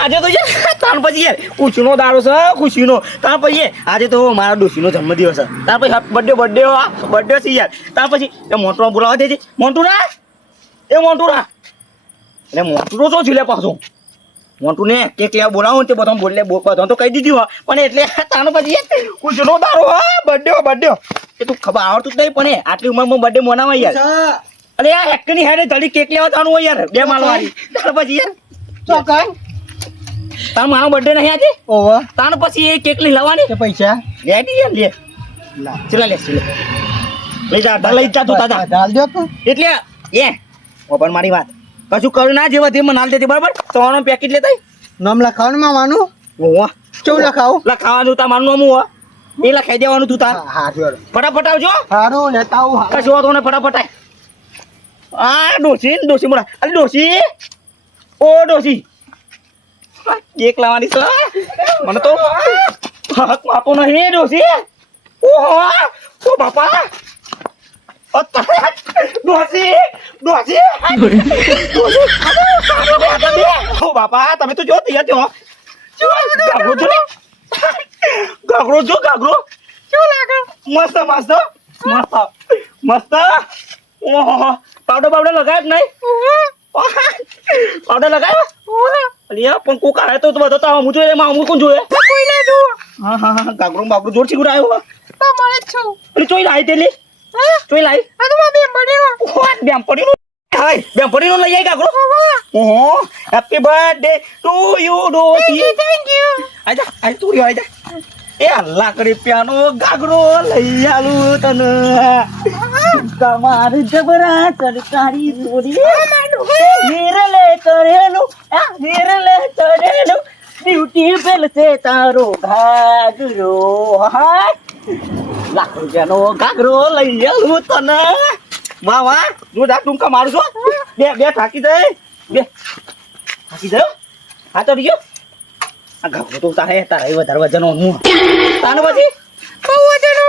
આજે તો યાર તાર પછી યાર ખુશીનો દાડો છે ખુશીનો તાર પછી આજે તો મારા ડોશીનો જન્મદિવસ છે તાર પછી બર્થડે છે યાર તાર પછી એ મોટું બોલાવા દેજે મોટુરા એટલે મોટું તો શું લે પાછું મોટું ને કેક લેવા બોલાવું તે બધા બોલે બધા તો કહી દીધી પણ એટલે તાનો પછી ખુશીનો દાડો હા બર્થડે એ તું ખબર આવડતું જ નહીં પણ આટલી ઉંમરમાં બર્થડે મનાવા યાર અરે યાર એકની હેડે જલ્દી કેક લેવા જવાનું હોય યાર 2 માળવાળી તાર પછી યાર ચોકન તાર મારો બર્થડે નહીં આજે ઓહો તાર પછી એ કેક લઈ લાવવાની કે પૈસા રેડી યાર લે ચલા લે લઈ જા તું દાદા ડાલ દો તો એટલે એ ઓપન મારી વાત કશું કર્યું ના જેવા તે મને હાલ દેતી બરાબર તમારું પેકેટ લેતા નામ લખાવાનું માવાનું ઓહો કેવું લખાવું લખાવાનું તાર મારું નામ હું એ લખાઈ દેવાનું તું તાર હારું ફટાફટ આવજો હારું લેતા આવું કશું વાતો ને ફટાફટ આય આ ડોસી મોડા અરે ડોસી ઓ ડોસી કેક લાવવાની છે મને તો હક આપો નહીં ડોસી ઓહો ઓ બાપા ડોસી ઓ બાપા તમે તો જો તૈયાર છો ગાગરો કેવું લાગે મસ્ત ઓહો પાવડર લગાવ્યો નહીં પાવડર લગાવ્યો અલિયા પણ કોક આવે તો બધો તો હું જોઈએ એમાં હું કોણ જોઈએ કોઈ ના જો હા ગાગરો બાગરો જોર છીગુર આવ્યો તમારે જ છો અલી ચોઈ લાઈ તેલી ચોઈ લાઈ આ તો માં બેમ પડીનો લઈ આઈ ગાગરો ઓહો હેપી બર્થડે ટુ યુ ડોસી થેન્ક યુ આજા તું રહ્યો આજા એ અલ્લાહ કરી પ્યાનો ગાગરો લઈ આલું તને તમારી જબરા સરકારી થોડી હિરલે કરેલું બ્યુટીફુલ છે તારો ઘાઘરો લાખ રૂપિયાનો ઘાઘરો લઈ આલું તને વાહ જો ડા ટૂંકા મારું છો બે થાકી જાય હા તો રહ્યો આ ઘાઘરો તો તારે વધારે વજન હું તાને પછી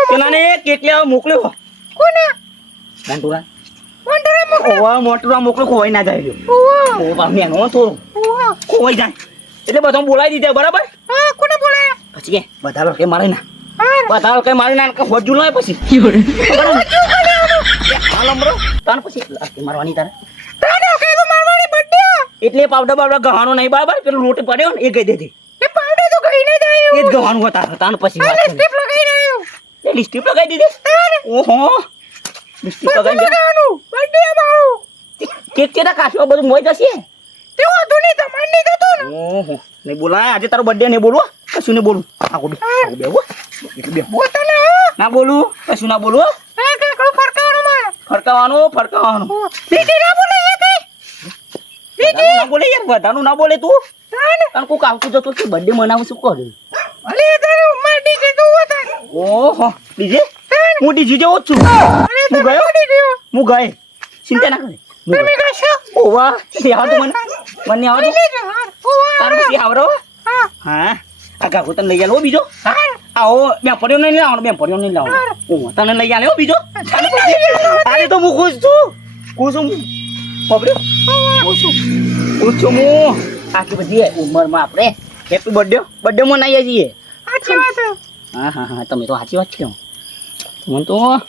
પેલાને કેક લેવા મોકલ્યો કોને મોટુરા મોકલ્યો ખોવાઈ ના જાય મેનો થોડું ખોવાઈ જાય એટલે બધા બોલાવી દીધા બરાબર કોને બોલાયા પછી કે બધા લોકો મારી ના હોજુ લાય પછી પછી મારવાની તારે એટલે પાવડર ગહાણો નહીં બરાબર પેલું લોટ પડ્યો ને એ ગઈ દેજે એ જ ગવાનું હતા તાન પછી લિસ્ટિપ લગાવી દીધી ઓહો લિસ્ટિપ લગાવી કેક કેટા કાશવા બધું મોઈ જશે ઓહો નહીં બોલાય આજે તારો બર્થડે નહીં બોલવો કશું નહીં બોલું ના બોલું કશું ના બોલું ફરકાવાનું ના બોલે યાર બધાનું ના બોલે તું તને કોક આવતું જતું કે બર્થડે મનાવું શું કર્યું ઓહો ડીજે હું ડીજે જેવો જ છું હું ગયો ચિંતા ના કરે ઓવા આવડતું મને આવડતું તારું પછી આવડો હા આ કાકુ તને લઈ આલો બીજો આવો બે પડ્યો નહીં લાવવાનો ઓહ તને લઈ આલ્યો બીજો આજે તો હું ખુશ છું ખુશ છું હું આટલી બધી ઉંમરમાં આપણે હેપી બર્થડે મનાવીએ છીએ હા તમે તો સાચી વાત છે મને તો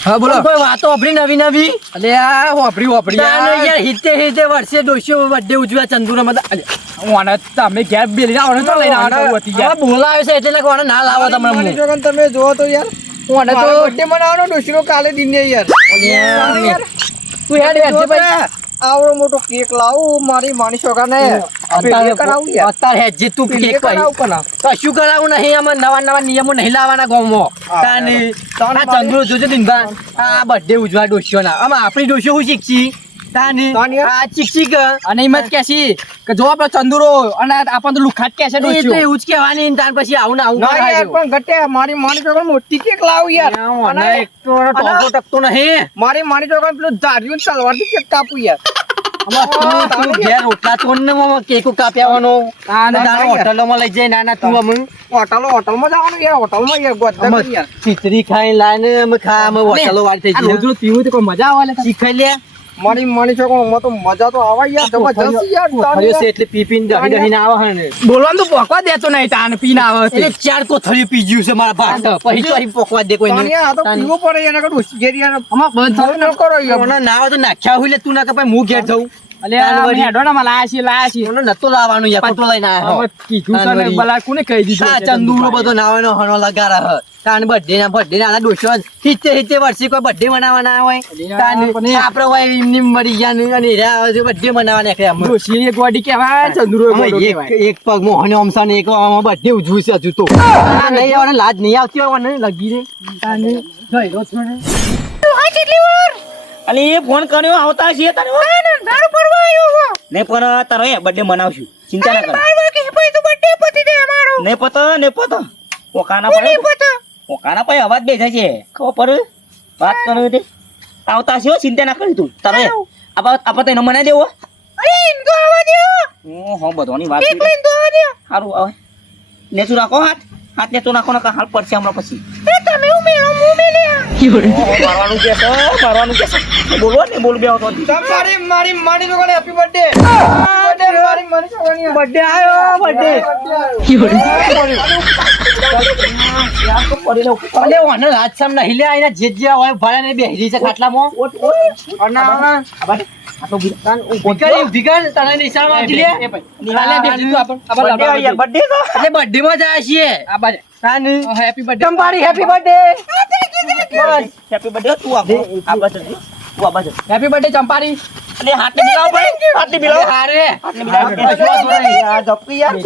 હા બોલો કોઈ વાતો આપણી નવી અલે આ હોપડી યાર હિતે વર્ષે ડોસ્યો બર્થડે ઉજવ્યા ચંદુરા ઓને તમે ઘેર બેલી જાવ ને તો લઈને આવવાનું હતી યાર બોલાવે છે એટલે કોને ના લાવો તમે જોવો તો યાર ઓને તો બર્થડે મનાવવાનો ડોશીનો કાલે દિન ને યાર તું હેડ ભાઈ આવડો મોટો કેક લાવું મારી માની છોકરાને કરાવું યાર અત્યારે હેજી તું કેક કશું કરાવું નહીં આમાં નવા નિયમો નહીં લાવવાના ગામમાં ચંદ્રો જોજો દિનભર આ બર્થડે ઉજવા ડોસ્યો ના આમાં આપણી ડોસ્યો હું શીખી અને એમ જ કેસી કે જો આપડે ચંદુરો અને આપણ તો લુખાટ કે છે એવું જ કહેવાની તાર પછી આવું ને આવું પણ ઘટે મારી માની છોકરા મોટી કેક લાવું યાર અને ટકતો નહીં મારી માની છોકરા પેલું ધાર્યું તલવારથી કેક કાપું યાર ઘેર રોટલા છોડ ને કેકો કાપ્યાવાનો હોટલોમાં લઈ જાય નાના તું અમે હોટલમાં જવાનું યાર હોટલમાં યાર ખીચડી ખાઈ લાઈને અમે ખા અમે હોટલો વાળી થઈ ગઈ પીવું તો કોઈ મજા આવે શીખાઈ લે મારી છોકરો માં તો મજા તો આવે યાર જબરજસ્ત યાર કોથળીઓ છે એટલે પી પીને દહી દહીને આવે છે ને. બોલવાનું તો પોકવા દેતો નહીં તાન પીને આવે છે એટલે 4 કોથળીઓ પી ગયું છે મારા ભાત પછી તો અહીં પોકવા દે કોઈ તાને આ તો પીવું પડે એના કરતા ઉશ્કેર યાર આમાં બંધ ન કરો યાર મને ના આવે તો નાખ્યા હોય લે તું ના કપાય હું ઘેર જઉં અલે આ હેડોના લાયા છે મને નતો લાવવાનું યાર ખોટો લઈને આવ્યો હવે કીધું છે ને બલા કોને કહી દીધું આ ચંદુરો બધો નાવાનો હણો લગારા હ તાન બર્થડે ના આના દોસ્તો 70 વર્ષે કોઈ બર્થડે મનાવવાના હોય તાન આપણે હોય એમની મરી ગયા ને અને રે બર્થડે મનાવવાના કે આમ ડોશી એક વાડી કહેવાય ચંદુરો એક પગ મોહને અમસા ને એક આમાં બર્થડે ઉજવું છે હજુ તો આ નહીં આવને લાજ નહીં આવતી હોય ને લગી રે તાન ગયો છોડે અને એ ફોન કર્યો આવતા છીએ તને દારૂ પડવા આવ્યો નહીં પણ તારો એ બર્થડે મનાવશું ચિંતા ના કર ભાઈ તો બર્થડે પતી દે અમારો નહીં પતો ઓકાના પડે ઓકાના પછી અવાજ બેઠા છે ખબર પડે વાત કરો તે આવતા છે ચિંતા ના કરી તું તારો આપા તો એનો મનાઈ દેવો અરે ઇન્દો આવા દે હો બધોની વાત એક લઈને તો આવા દે સારું આવે નેચું રાખો હાથ નેચું રાખો ને હાલ પડશે હમણાં પછી એ તમે ઉમેરો મારવાનું કે છે બોલવો ને બોલ બે આવતો મારી છોકરાને હેપી બર્થડે મારી છોકરાની બર્થડે આવ્યો બર્થડે અલે ઓને રાત સામ નહીં લે આઈને જે જે હોય ભાડા ને બેહી છે ખાટલામાં ભીગર તને નિશાળ આવતી લે બર્થડે તો એટલે બર્થડે માં જાય છીએ હેપી બર્થડે ચંપારી હેપી બર્થડે હેપી બર્થડે તું આ બસ હેપી બર્થડે ચંપારી અલે હાથને મિલાવો ભાઈ હાથને મિલાવો હારે હાથને મિલાવો યાર જપકી યાર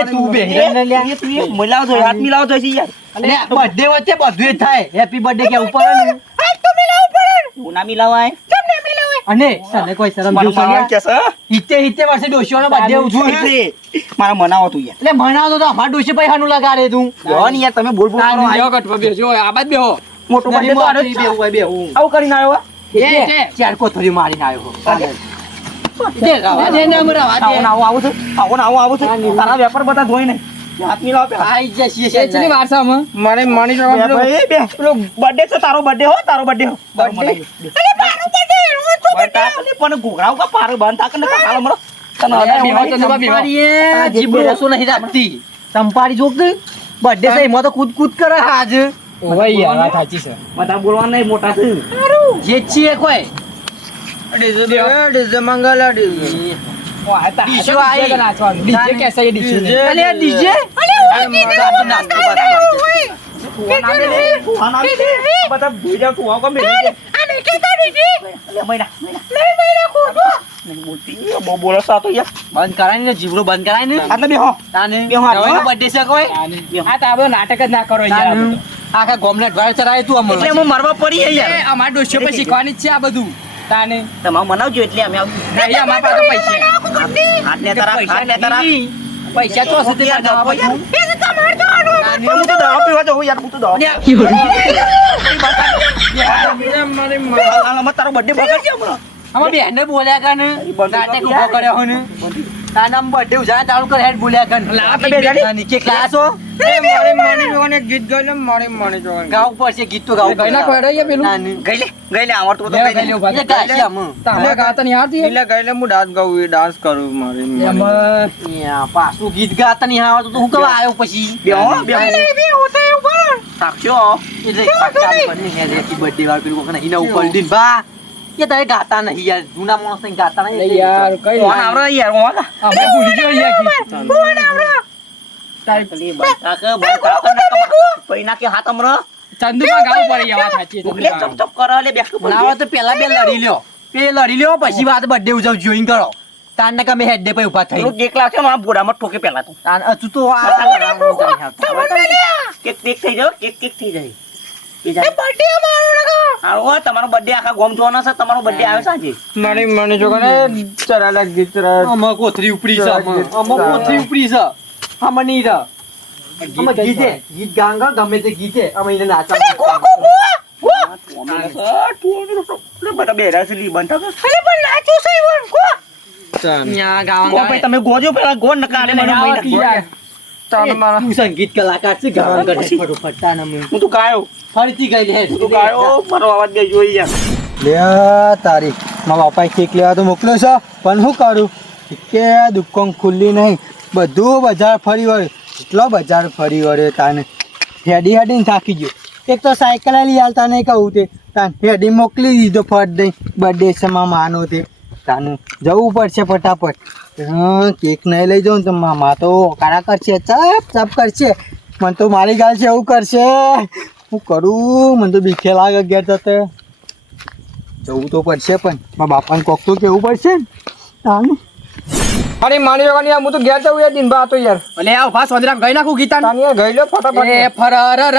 એ તું બેહી ને લે તું મિલાવો તો હાથ મિલાવો તો છે યાર અને બર્થડે વચ્ચે બધું થાય હેપી બર્થડે કે ઉપર ને તું ના મિલાવાય અને તને કોઈ શરમ જેવું કે છે હિતે વર્ષે ડોશીઓનો બર્થડે ઉજવું એટલે મારા મનાવો તું યાર એટલે ભણાવતો તો અમાર ડોશી ભાઈ હાનું લગાડે તું જો ને યાર તમે બોલ બોલ કરો બેહો કટવા બેહો આ બાદ બેહો મોટો બર્થડે તો આનો જ છે. આવું કરીને આવ્યો ચાર કોથળી મારીને આવ્યો આવું છે તારા વેપાર બધા ધોઈ ને હાથ મિલાવો પેલા. આઈ જશે છે એચની વારસામાં મારે માની બે ભાઈ, બે. પેલો birthday છે તારો birthday હો તારો birthday હો. બંધ થાક ને પણ ઘોઘરાઓ કા પારો બંધ થાક ને કા હાલ હમણાં. તને હદાય બેહો, હોવાય તને બેહો. ચંપારીએ જીભ ઓછો નહીં રાખતી ચંપારી જોક બર્થડે છે એમાં તો કૂદ કૂદ કરે આજ ઓય યાર વાત સાચી છે બધા બોલવાના નહીં, મોટા છે. જે છીએ કોઈ ઓ આ તા ડીજો આઈ. ડીજે કેસે એ ડીજે અલે આ DJ તું ના લે, તું ના લે. બધા ભૂઈ જાવ, તું આવો કેમ બેસી જાય? અલે, મહિના. નહીં બોલતી, બહુ બોલો છો આ તો યાર. બંધ કરાય ને જીવડો બંધ કરાય ને આટલે બેહો. તાને બેહો, હાલો. નવાનો બર્થડે છે કોઈ આ તા બધો નાટક જ ના કરો યાર આ બધું. આખા ગોમલેટ વાળ ચરાય તું અમને એટલે અમે મરવા પડીએ યાર. એ અમાર ડોશીઓ પર શીખવાની જ છે આ બધું તાને તમે મનાવજો એટલે અમે આવશું. નહીં અમાર પાસે પૈસા હાથને તારા, હાથને તારા. પૈસા તો હશે યાર, તે જપો યાર. તાને હું તો દવા પીવા જાઉં યાર, હું તો દવા. હાલ, અમે તારો birthday બગાડશે હમણાં. આમાં બેનને બોલ્યા કન નાટક ઉભો કર્યો હો ને તાને આમ બર્થડે ઉજાણ ચાલુ કરે હેડ બોલ્યા કન આપણે બે જાણી. નીચે ક્લાસ હો ગીત ગાઈને મારી ગાવું પડશે ગીત તો ગાવું ગઈના કોયડા પેલું તાને ગઈ લે આવડતું તો બે ગઈ ગઈ લે. ઉભા એ ગાશે આમ તમે ગાતા નહીં આવતી એમાં પાછું ગીત ગાતા નહીં આવડતું તો હું કવા આવ્યો પછી બેહો, બેહો. સાક્ષો. એટલે ચાલુ કરીને ને હેપી બર્થડે વાળ પેલું કોકને હિના ઉપર દીન બા એ તારે ગાતા નહીં યાર જૂના માણસ ને ગાતા નહીં એટલે યાર કઈ કોણ આવડે યાર, કોણ? અમે ભૂલી ગયો યાર પેલી બંધાક, બંધાક ને કમા. પૈના કે હાથ હમણાં. ચંદુમાં ગાવું પડે યાર વાત સાચી છે લે, ચપ ચપ કરો, લે, બેસતું ના આવે તો પેલા બે લડી લ્યો લડી લ્યો પછી વાત બર્થડે ઉજવ જોઈન કરો તાન ને કમે હેડ ડે પર ઉભા થઈ પેલું એકલા છે ને, આ બોડામાં ઠોકે પેલા તો. તાન અચુ તો આ કેક કેક થઈ જાય, કેક કેક થઈ જાય. એ જાય. હાલો, હો, તમારો birthday આખા ગામ જોવાનો છે, તમારો birthday આવે છે આજે. આમાં કોથરી ઉપડી છે આમાં કોથરી ઉપડી છે આમાં નહીં ર આમાં ગીતે ગીત ગાંગા ગમે તે ગીતે આમાં એને નાચવા લે, બધા બેરા છે, લી, બંધાક. ન્યા ગો ભાઈ, ગાવા તમે ગોજો પેલા ગો નકારે મને મહિના. તું સંગીત કલાકાર છે ગાવા કરે ફટોફટ તાન અમે હું તો ગાયો, ફરીથી ગઈ લે હું તો ગાયો, મારો અવાજ ગઈ જોઈ યાર. લે તારી મારા પપ્પાએ કેક લેવા તો મોકલ્યો છે પણ શું કરું કે દુકાન ખુલ્લી નહીં બધું બજાર ફરી વળ્યું એટલો બજાર ફરી વળ્યો તાને હેડીને થાકી ગયો એક તો સાયકલ લઈ હાલતા નહીં કહું તે તાન હેડી મોકલી દીધો ફટ દઈ બર્થડે છે માનો તે તાનું જવું પડશે ફટાફટ કેક નહીં લઈ જાઉં તો મામા તો કારા કરશે ચપ કરશે મને તો મારી ગાલ છે એવું કરશે હું કરું મને તો બીકે લાગે ઘેર જતે જવું તો પડશે પણ મારા બાપાને કોક તો કેવું પડશે ને તાનું અરે માની જવાની હું તો ઘેર જવું યાર દિનભર હતો યાર અલે આ ઉભા સોદરામ ગઈ નાખું ગીતા તાની યાર ગઈ લો ફટાફટ એ ફરરર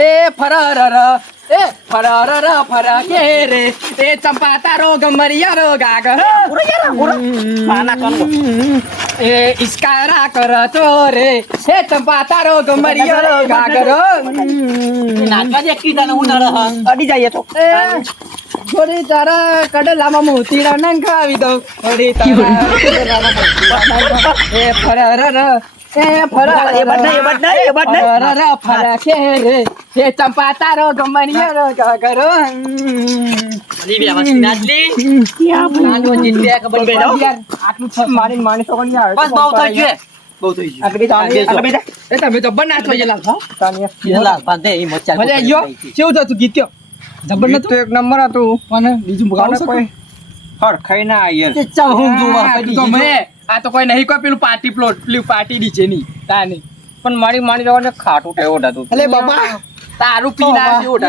એ ફરરર એ ફરરર ફરકે રે એ ચંપા તારો ગમરિયા રો ગાગર એ ઇસ્કારા કરતો રે એ ચંપા તારો ગમરિયા રો ગાગર નાચવા દે કી તને હું નળ અડી જાય તો થોડી તારા કડલામાં મોતીડા નંખાવી દઉં થોડી તારા એ ફરરર એ ફરરર ફરકે રે એ ચંપા તારો ગમરિયા રો ગાગર માની છોકરી યાર બસ બહુ થઈ ગયું બહુ થઈ ગયું એ તમે જબ્બર નાચવા ગયેલા છો લાલ પાંદે ઈ મચ્ચા મજા આવ્યો કેવું થતું ગીત કયો જબ્બર તો એક નંબર હતું અને બીજું ગાવ કોઈ હરખાઈ ના યાર તે ચા હું જોવા તો મે આ તો કોઈ નહીં કોઈ પેલું પાર્ટી પ્લોટ પેલું પાર્ટી નીચે ની તાની પણ માની જવાને ખાટું ટેવો હતું અલે બાપા તારું પીના જેવું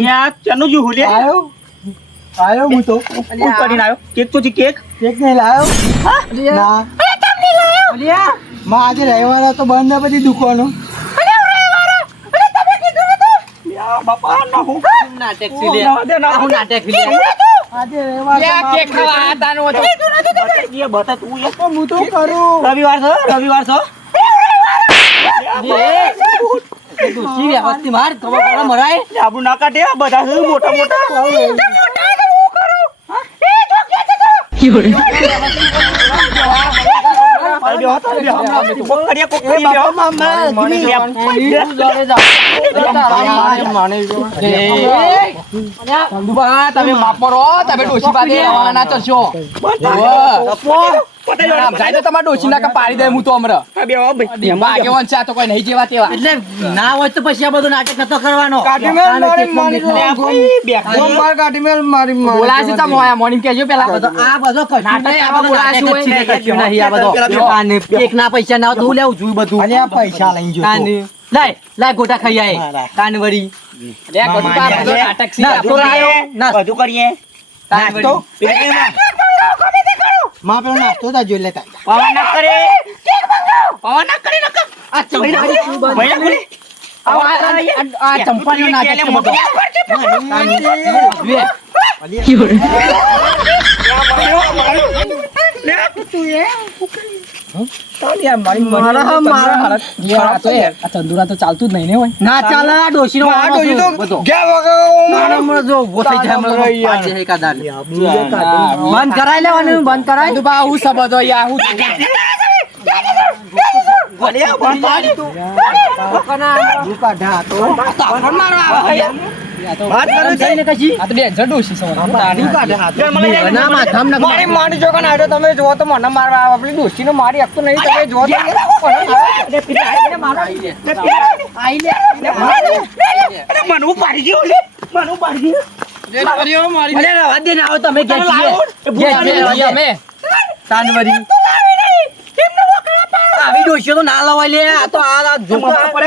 યા ચનો જો હુલે આવ્યો હું તો હું કરીને આવ્યો કેક તો જી કેક કેક નહીં લાવ્યો ના માં આજે રવિવાર તો બંધ બધી દુકાનો બાપા ના હું નાટક લે હું નાટક લે આજે રવિવાર યા કેક ખાવા આતાનો હતો ये बता तू ये હું તો કરું रविवार छो દોશી વ્યવસ્થિત માર ખબર પડે મરાય આપણું ના કાઢે બધા છે મોટા મોટા તમે માફ કરો તમે ડોશી પાસે ના ચડશો જાય તો તમારે ડોશી ના પાડી દે હું તો હમણાં આગેવાન છે આ તો કોઈ નહીં જેવા તેવા એટલે ના હોય તો પછી આ બધું નાટક નતો કરવાનો બોલાશે તો મોયા મોર્નિંગ કેજો પેલા આ બધો એક ના પૈસા ના તો લેવું જોયું બધું અને આ પૈસા લઈ જો લાય ગોટા ખાઈ આય કાનવરી નાટક છે બધું કરીએ નાસ્તો માં પેલો નાસ્તો તા જોઈ લેતા પવન ના કરે નકર આ ચંપાનો નાટક તંદુરા તો ચાલતું જ નહીં ને હોય ના ચાલે ડોશી નો બંધ કરાય લેવાનું બંધ કરાય હું સબતો મારી છોકરા આવ્યો તમે જો તો મને મારવા આવે પેલી ડોશી નો મારી શકતો નહીં તમે જો મનવું પાડી ગયું મનવું પાડી ગયું આવી ડોશીઓ તો ના લવાય લે આ તો આ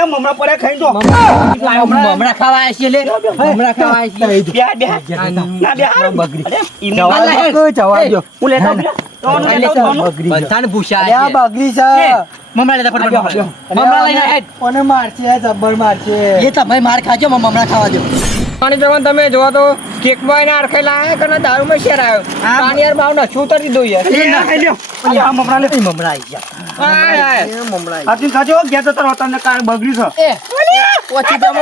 મમરા પડે ખાઈ તો મમરા ખાવા છે લે મમરા ખાવા છે બધાને ભૂષા બગડી છે મમરા લેતા ફટાફટ મમરા લઈને હેડ કોને મારશે જબ્બર મારશે એ તમે માર ખાજો મમરા ખાવા દો માની જવાન તમે જોવા તો કેક માં એને અરખાઈ લાયા કે દારૂ માં શેર આવ્યો પાણી યાર ભાવ ના શું ઉતરી દો યાર મમરા લે મમરા આવી ગયા આથી ખાજો ગયા તો તાર તમને કાર બગડી છે એ ઓછી દમો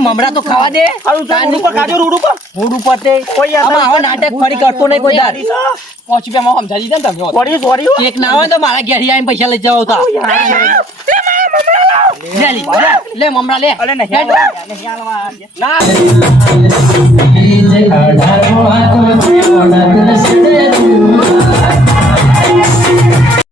મમરા તો ખાવા દે રોડ ઉપર તે આવો નાટક ફરી કરતો નહીં કોઈ દાડ 5 રૂપિયામાં સમજાવી દે ને તમે સોરી કેક ના હોય તો મારા ઘેર આવીને પૈસા લઈ જાવ તા લે લી લે મમરા લે અલે નહીં હેડ. હાલવા, નહીં હાલવા. ના